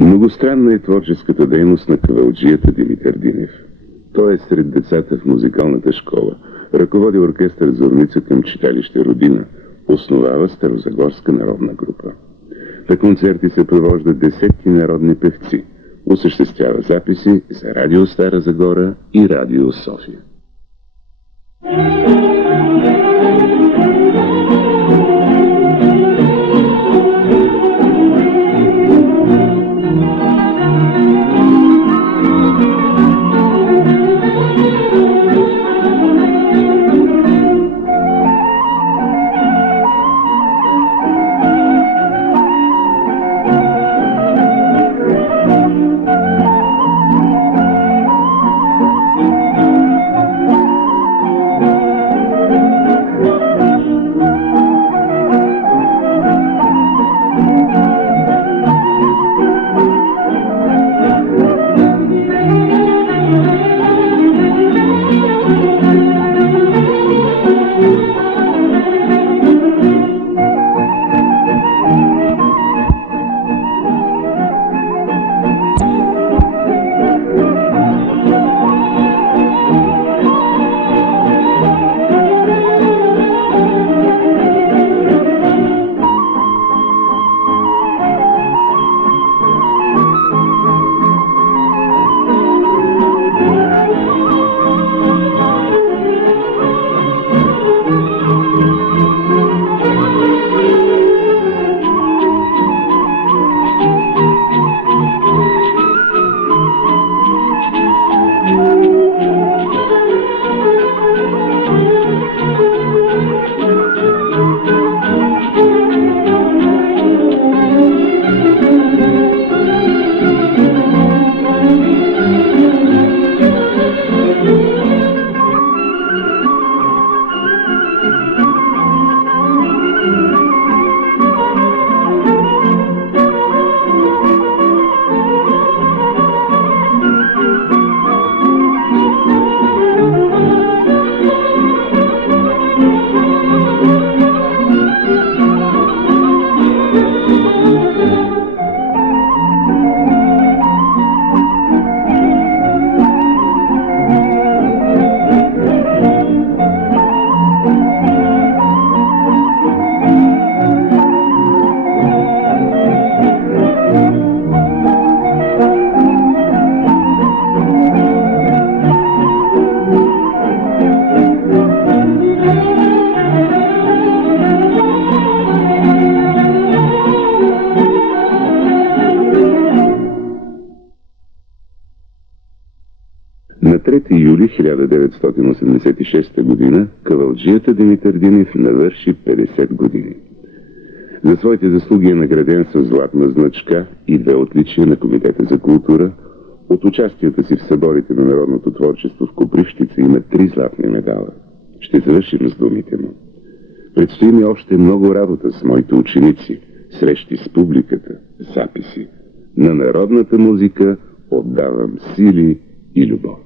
Многостранна е творческата дейност на кавалджията Димитър Динев. Той е сред децата в музикалната школа, ръководи оркестър Зорница към читалище Родина, основава Старозагорска народна група. На концерти се провождат десетки народни певци, осъществява записи за Радио Стара Загора и Радио София. На 3 юли 1986 година кавалджията Димитър Динев навърши 50 години. За своите заслуги е награден с златна значка и 2 отличия на Комитета за култура. От участията си в съборите на народното творчество в Копривщица има 3 златни медала. Ще завършим с думите му. Предстои ми още много работа с моите ученици, срещи с публиката, записи. На народната музика отдавам сили и любов.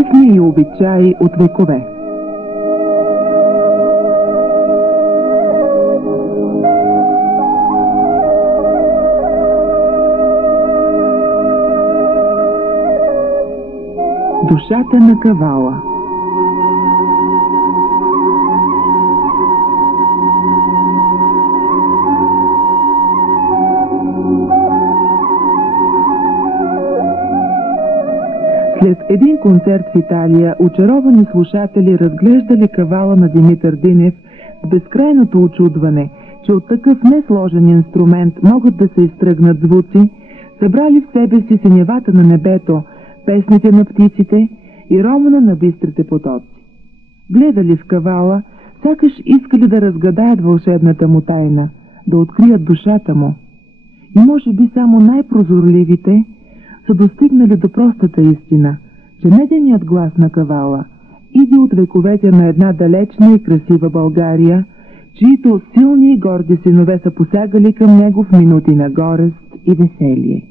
Песни и обичаи от векове. Душата на кавала. След един концерт в Италия, очаровани слушатели разглеждали кавала на Димитър Динев с безкрайното очудване, че от такъв несложен инструмент могат да се изтръгнат звуци, събрали в себе си синевата на небето, песните на птиците и романа на бистрите потоци. Гледали в кавала, сякаш искали да разгадаят вълшебната му тайна, да открият душата му. И може би само най-прозорливите са достигнали до простата истина, че меденият глас на кавала иде от вековете на една далечна и красива България, чието силни и горди синове са посягали към него в минути на горест и веселие.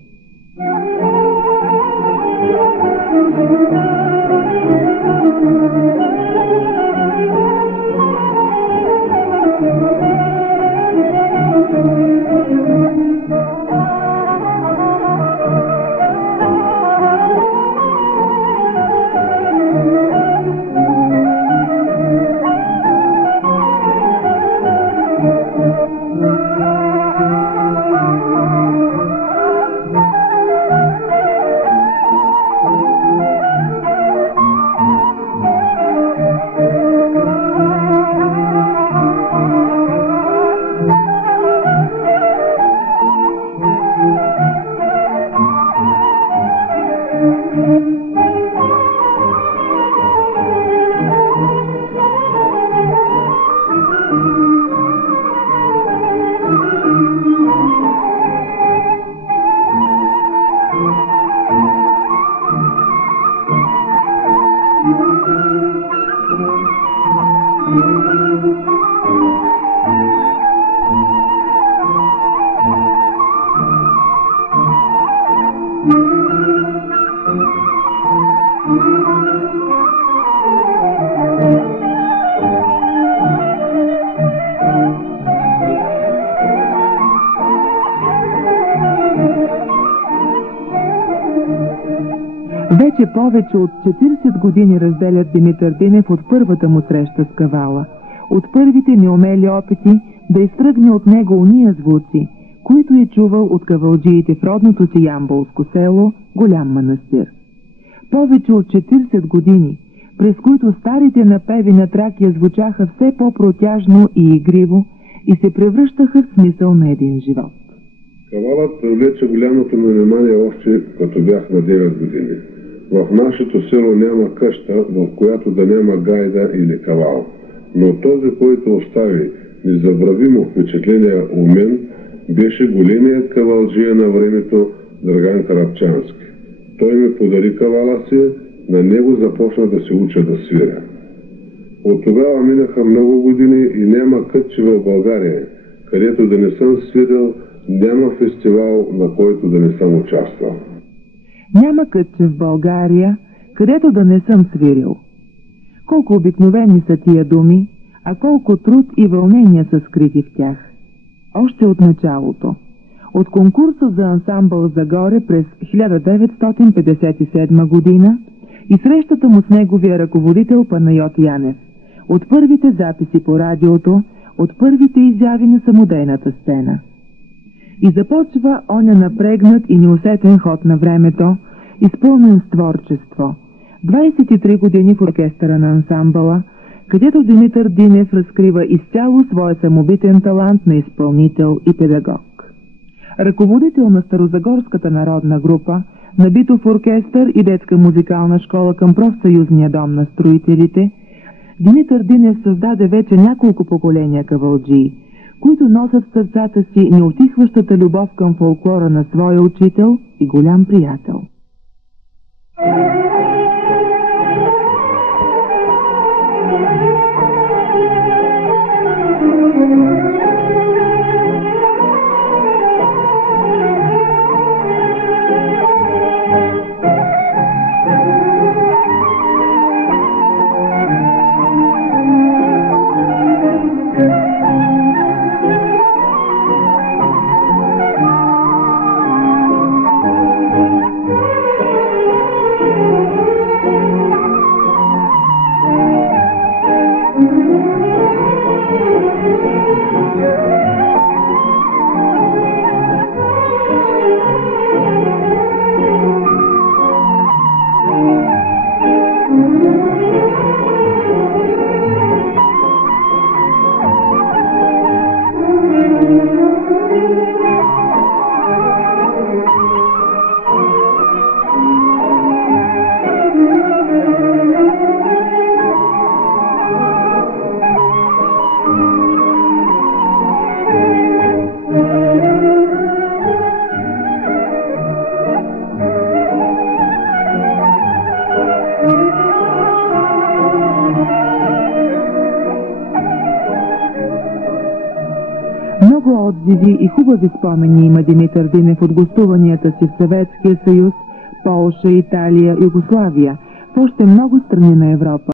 Вече повече от 40 години разделят Димитър Динев от първата му среща с кавала, от първите неумели опити да изтръгне от него уния звуци, които е чувал от кавалджиите в родното си ямболско село Голям манастир. Повече от 40 години, през които старите напеви на Тракия звучаха все по-протяжно и игриво и се превръщаха в смисъл на един живот. Кавалът привлече голямото ми внимание още като бях на 9 години. В нашето село няма къща, в която да няма гайда или кавал. Но този, който остави незабравимо впечатление у мен, беше големият кавалджия на времето Драган Карапчански. Той ми подари кавала си, на него започна да се уча да свиря. От тогава минаха много години и няма кътче в България, където да не съм свирил, няма фестивал, на който да не съм участвал. Няма кътче в България, където да не съм свирил. Колко обикновени са тия думи, а колко труд и вълнения са скрити в тях. Още от началото. От конкурса за ансамбъл Загоре през 1957 година и срещата му с неговия ръководител Панайот Янев. От първите записи по радиото, от първите изяви на самодейната сцена. И започва оня напрегнат и неусетен ход на времето, изпълнен с творчество. 23 години в оркестъра на ансамбъла, където Димитър Динев разкрива изцяло своя самобитен талант на изпълнител и педагог. Ръководител на Старозагорската народна група, на битов оркестър и детска музикална школа към профсъюзния дом на строителите, Димитър Динев създаде вече няколко поколения кавалджии, които носят в сърцата си неутихващата любов към фолклора на своя учител и голям приятел. Много отзиви и хубави спомени има Димитър Динев от гостуванията си в Съветския съюз, Полша, Италия, Югославия, в още много страни на Европа.